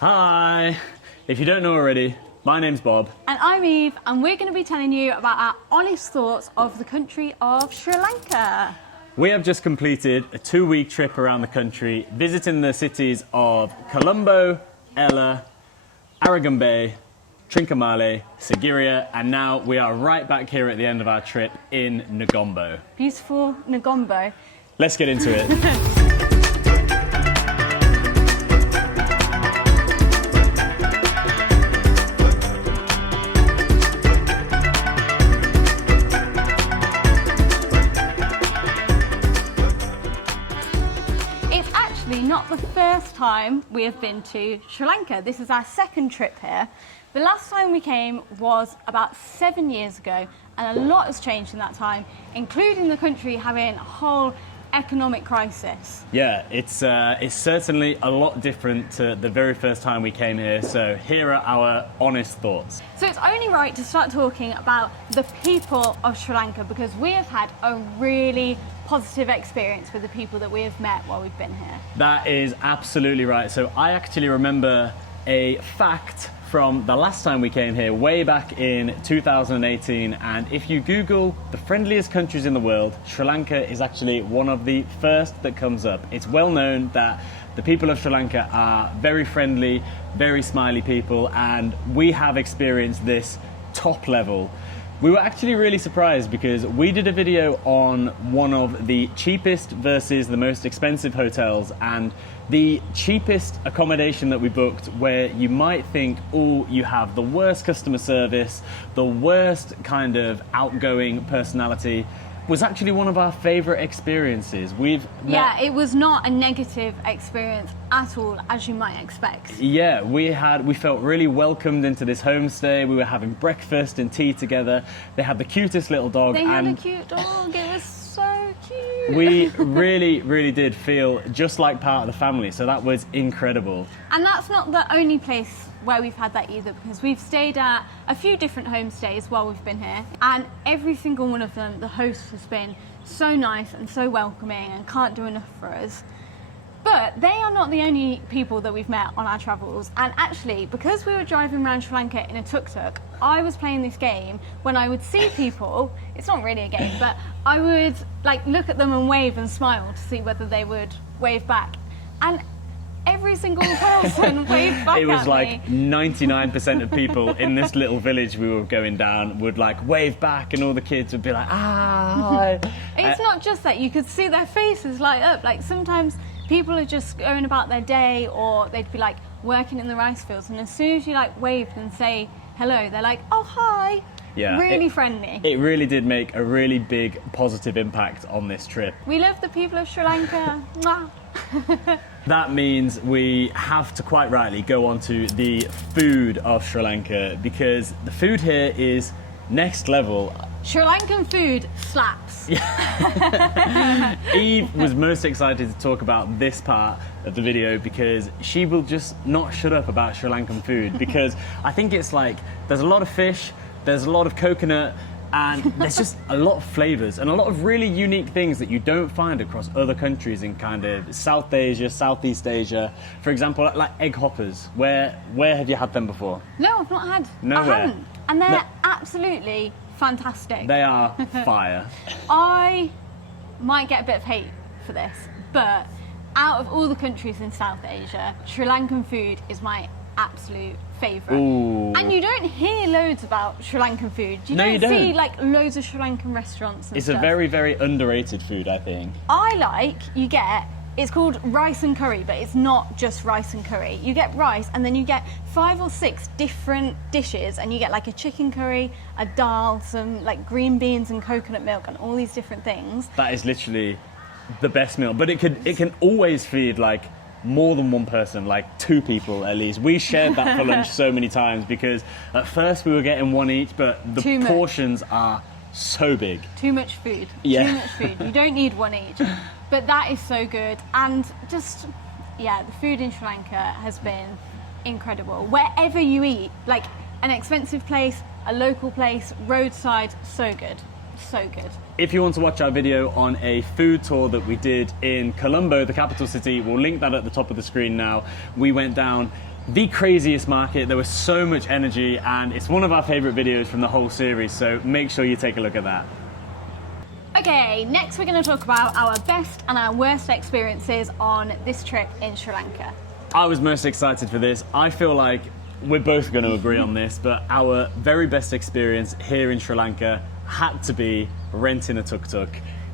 Hi! If you don't know already, my name's Bob. And I'm Eve, and we're going to be telling you about our honest thoughts of the country of Sri Lanka. We have just completed a 2-week trip around the country, visiting the cities of Colombo, Ella, Aragon, Trincomalee, Sigiriya, and now we are right back here at the end of our trip in Negombo. Beautiful Negombo. Let's get into it. Not the first time we have been to Sri Lanka. This is our second trip here. The last time we came was about 7 years ago, and a lot has changed in that time, including the country having a whole economic crisis. Yeah, it's certainly a lot different to the very first time we came here, so here are our honest thoughts. So it's only right to start talking about the people of Sri Lanka, because we have had a really positive experience with the people that we have met while we've been here. That is absolutely right. So I actually remember a fact from the last time we came here, way back in 2018, and if you Google the friendliest countries in the world, Sri Lanka is actually one of the first that comes up. It's well known that the people of Sri Lanka are very friendly, very smiley people, and we have experienced this top level. We were actually really surprised because we did a video on one of the cheapest versus the most expensive hotels, and the cheapest accommodation that we booked, where you might think, oh, you have the worst customer service, the worst kind of outgoing personality, was actually one of our favourite experiences. Yeah, it was not a negative experience at all, as you might expect. Yeah, we felt really welcomed into this homestay. We were having breakfast and tea together. They had the cutest little dog. They had a cute dog. It was so cute. We really did feel just like part of the family, so that was incredible. And that's not the only place where we've had that either, because we've stayed at a few different homestays while we've been here, and every single one of them, the host has been so nice and so welcoming and can't do enough for us. But they are not the only people that we've met on our travels, and actually, because we were driving around Sri Lanka in a tuk-tuk, I was playing this game when I would see people, it's not really a game, but I would like look at them and wave and smile to see whether they would wave back. And every single person waved back at me. It was like 99% of people in this little village we were going down would like wave back, and all the kids would be like, ah, hi. It's not just that, you could see their faces light up. Like sometimes people are just going about their day, or they'd be like working in the rice fields, and as soon as you like wave and say hello, they're like, oh, hi. Yeah, really friendly. It really did make a really big positive impact on this trip. We love the people of Sri Lanka. Mwah. That means we have to quite rightly go on to the food of Sri Lanka, because the food here is next level. Sri Lankan food slaps. Eve was most excited to talk about this part of the video because she will just not shut up about Sri Lankan food, because I think it's like there's a lot of fish, there's a lot of coconut, and there's just a lot of flavours and a lot of really unique things that you don't find across other countries in kind of South Asia, Southeast Asia. For example, like egg hoppers. Where have you had them before? No, I've not had. Nowhere. I haven't. And they're absolutely fantastic. They are fire. I might get a bit of hate for this, but out of all the countries in South Asia, Sri Lankan food is my absolute favourite. Ooh. And you don't hear loads about Sri Lankan food. You don't see like loads of Sri Lankan restaurants and It's stuff. a very, very underrated food, I think. It's called rice and curry, but it's not just rice and curry. You get rice, and then you get 5 or 6 different dishes, and you get like a chicken curry, a dal, some like green beans and coconut milk, and all these different things. That is literally the best meal, but it can always feed like more than one person, like 2 people at least. We shared that for lunch so many times, because at first we were getting one each, but the portions are so big. Too much food. Yeah. Too much food. You don't need one each. But that is so good. And just, yeah, the food in Sri Lanka has been incredible. Wherever you eat, like an expensive place, a local place, roadside, so good. So good. If you want to watch our video on a food tour that we did in Colombo, the capital city, we'll link that at the top of the screen now. We went down the craziest market. There was so much energy, and it's one of our favorite videos from the whole series, so make sure you take a look at that. Okay, next we're going to talk about our best and our worst experiences on this trip in Sri Lanka. I was most excited for this. I feel like we're both going to agree on this, but our very best experience here in Sri Lanka had to be renting a tuk-tuk.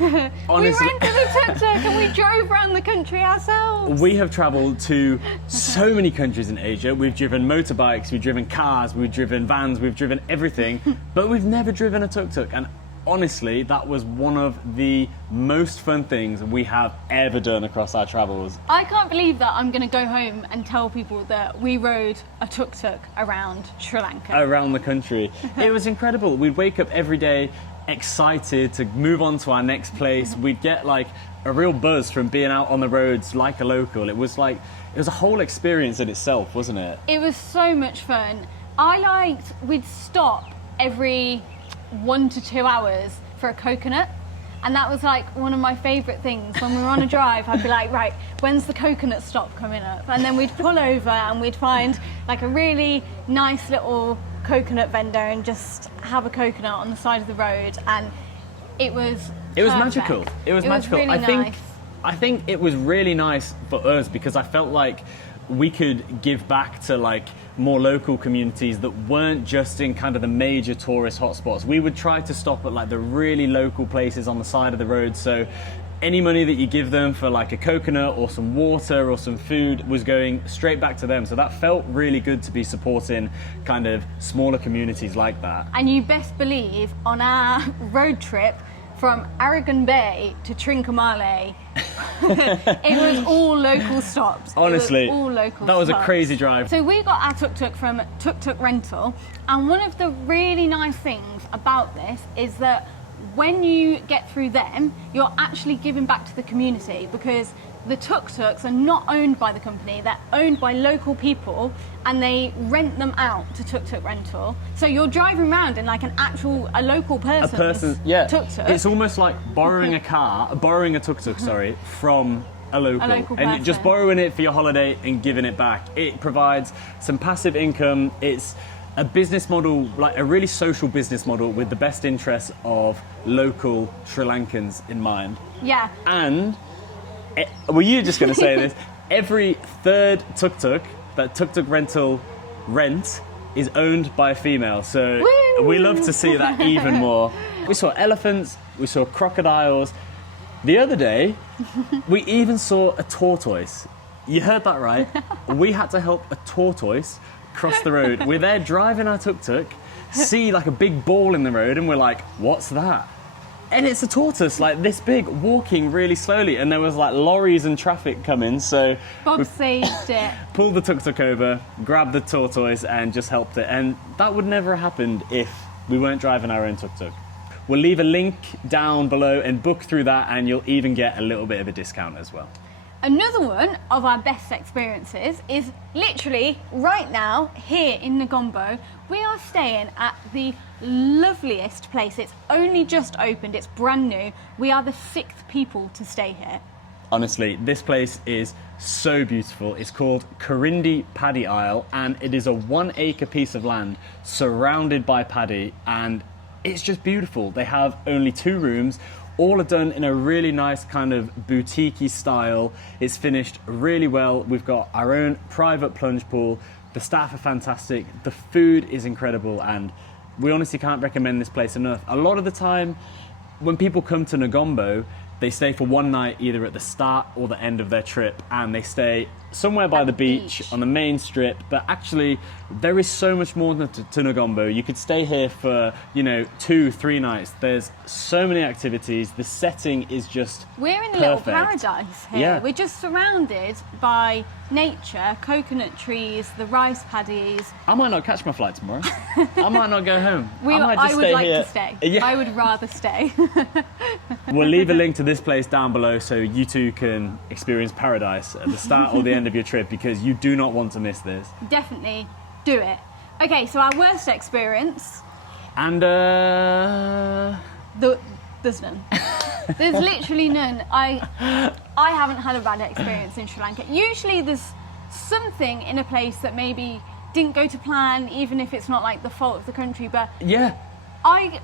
Honestly, we rented a tuk-tuk and we drove around the country ourselves. We have travelled to so many countries in Asia. We've driven motorbikes, we've driven cars, we've driven vans, we've driven everything, but we've never driven a tuk-tuk. And honestly, that was one of the most fun things we have ever done across our travels. I can't believe that I'm going to go home and tell people that we rode a tuk-tuk around Sri Lanka. Around the country. It was incredible. We'd wake up every day excited to move on to our next place. We'd get like a real buzz from being out on the roads like a local. It was a whole experience in itself, wasn't it? It was so much fun. We'd stop every 1 to 2 hours for a coconut, and that was like one of my favourite things. When we were on a drive, I'd be like, right, when's the coconut stop coming up? And then we'd pull over and we'd find like a really nice little coconut vendor and just have a coconut on the side of the road, and it was magical. It was magical. Really nice. I think it was really nice for us because I felt like we could give back to like more local communities that weren't just in kind of the major tourist hotspots. We would try to stop at like the really local places on the side of the road, so any money that you give them for like a coconut or some water or some food was going straight back to them. So that felt really good to be supporting kind of smaller communities like that. And you best believe on our road trip from Aragon Bay to Trincomalee, it was all local stops. Honestly, it was all local that was stops. a crazy drive. So we got our tuk-tuk from TukTuk Rental, and one of the really nice things about this is that when you get through them, you're actually giving back to the community, because the tuk-tuks are not owned by the company, they're owned by local people, and they rent them out to TukTuk Rental. So you're driving around in like a local person's tuk-tuk. It's almost like borrowing a tuk-tuk, from a local and person. just borrowing it for your holiday and giving it back. It provides some passive income. It's a business model, like a really social business model with the best interests of local Sri Lankans in mind. Yeah. And were you just going to say this? Every third tuk-tuk that TukTuk Rental rent is owned by a female, so Woo! We love to see that even more. We saw elephants, we saw crocodiles. The other day, we even saw a tortoise. You heard that right. We had to help a tortoise cross the road. We're there driving our tuk-tuk, see like a big ball in the road, and we're like, what's that? And it's a tortoise like this big, walking really slowly, and there was like lorries and traffic coming, so Bob saved it. Pulled the tuk-tuk over, grabbed the tortoise and just helped it, and that would never have happened if we weren't driving our own tuk-tuk. We'll leave a link down below and book through that, and you'll even get a little bit of a discount as well. Another one of our best experiences is literally right now here in Negombo. We are staying at the loveliest place. It's only just opened, it's brand new. We are the 6th people to stay here. Honestly, this place is so beautiful. It's called Karindi Paddy Isle, and it is a 1 acre piece of land surrounded by paddy, and it's just beautiful. They have only 2 rooms. All are done in a really nice kind of boutique-y style. It's finished really well. We've got our own private plunge pool. The staff are fantastic. The food is incredible, and we honestly can't recommend this place enough. A lot of the time, when people come to Negombo, they stay for one night either at the start or the end of their trip, and they stay somewhere by the beach on the main strip. But actually, there is so much more to Negombo. You could stay here for, 2-3 nights. There's so many activities. The setting is just We're in a perfect. little paradise here. Yeah. We're just surrounded by nature, coconut trees, the rice paddies. I might not catch my flight tomorrow. I might not go home. I would like to stay. Yeah. I would rather stay. We'll leave a link to this place down below so you too can experience paradise at the start or the end of your trip, because you do not want to miss this. Definitely do it. Okay, so our worst experience. And There's none. There's literally none. I haven't had a bad experience in Sri Lanka. Usually there's something in a place that maybe didn't go to plan, even if it's not like the fault of the country, but yeah, I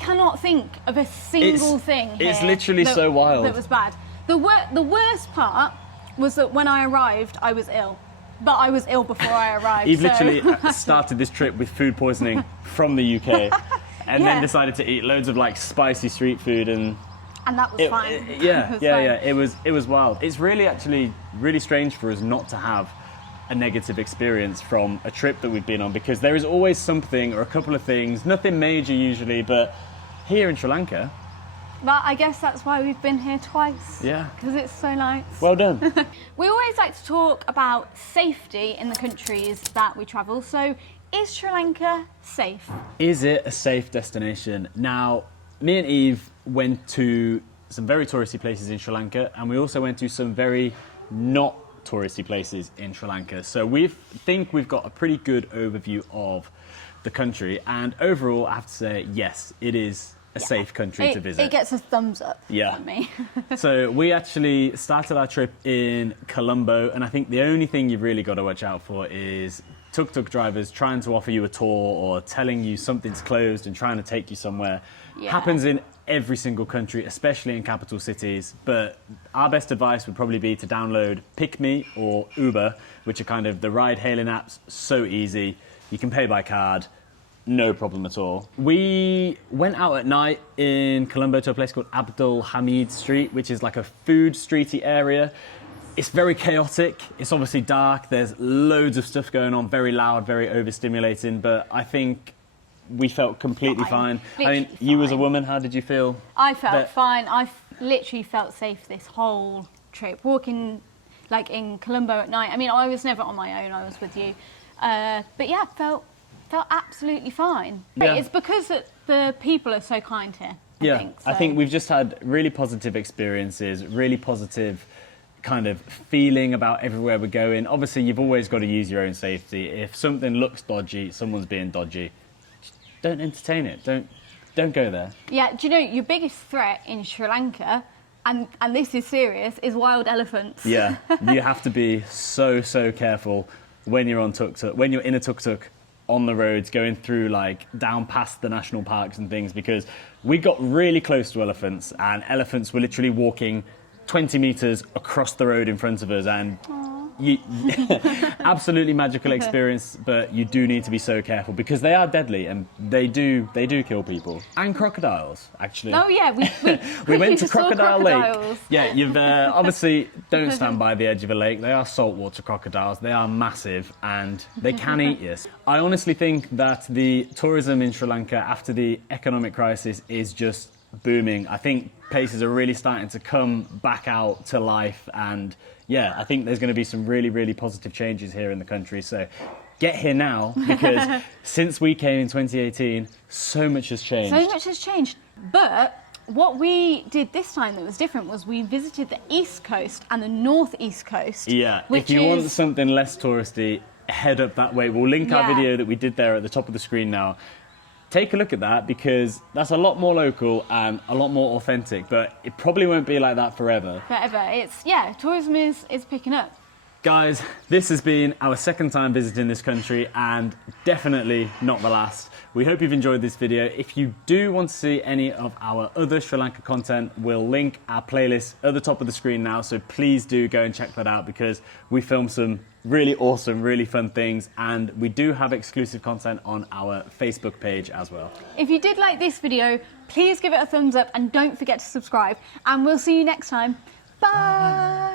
cannot think of a single thing here. It's literally so wild. That was bad. The worst part was that when I arrived, I was ill. But I was ill before I arrived. You've literally started this trip with food poisoning from the UK, and then decided to eat loads of like spicy street food, and that was fine. It was wild. It's really actually really strange for us not to have a negative experience from a trip that we've been on, because there is always something or a couple of things, nothing major usually, but here in Sri Lanka. But I guess that's why we've been here twice. Yeah. Because it's so nice. Well done. We always like to talk about safety in the countries that we travel. So, is Sri Lanka safe? Is it a safe destination? Now, me and Eve went to some very touristy places in Sri Lanka, and we also went to some very not touristy places in Sri Lanka. So we think we've got a pretty good overview of the country, and overall I have to say yes, it is a safe country to visit. It gets a thumbs up from me. So we actually started our trip in Colombo, and I think the only thing you've really got to watch out for is tuk-tuk drivers trying to offer you a tour or telling you something's closed and trying to take you somewhere. Happens in every single country, especially in capital cities, but our best advice would probably be to download PickMe or Uber, which are kind of the ride-hailing apps. So easy. You can pay by card. No problem at all. We went out at night in Colombo to a place called Abdul Hamid Street, which is like a food streety area. It's very chaotic. It's obviously dark. There's loads of stuff going on, very loud, very overstimulating, but I think we felt completely fine. I mean, you as a woman, how did you feel? I felt fine. I literally felt safe this whole trip. Walking like in Colombo at night. I mean, I was never on my own. I was with you. But yeah, felt absolutely fine. Yeah. It's because the people are so kind here. I think we've just had really positive experiences, really positive kind of feeling about everywhere we're going. Obviously, you've always got to use your own safety. If something looks dodgy, someone's being dodgy, don't entertain it. Don't go there. Yeah, do you know, your biggest threat in Sri Lanka, and this is serious, is wild elephants. Yeah, you have to be so careful when you're on tuk-tuk, when you're in a tuk-tuk on the roads, going through like down past the national parks and things, because we got really close to elephants, and elephants were literally walking 20 metres across the road in front of us, and absolutely magical experience, but you do need to be so careful because they are deadly and they do kill people. And crocodiles, actually. Oh yeah, we went to Crocodile Lake. Yeah, you've obviously don't stand by the edge of a lake. They are saltwater crocodiles. They are massive and they can eat you. I honestly think that the tourism in Sri Lanka after the economic crisis is just booming. I think places are really starting to come back out to life, and yeah, I think there's going to be some really positive changes here in the country. So get here now, because since we came in 2018, so much has changed. So much has changed. But what we did this time that was different was we visited the East Coast and the Northeast Coast. Yeah, if you want something less touristy, head up that way. We'll link our video that we did there at the top of the screen now. Take a look at that, because that's a lot more local and a lot more authentic, but it probably won't be like that forever. Tourism is picking up. Guys, this has been our second time visiting this country and definitely not the last. We hope you've enjoyed this video. If you do want to see any of our other Sri Lanka content, we'll link our playlist at the top of the screen now, so please do go and check that out, because we filmed some really awesome, really fun things, and we do have exclusive content on our Facebook page as well. If you did like this video, please give it a thumbs up and don't forget to subscribe, and we'll see you next time. Bye!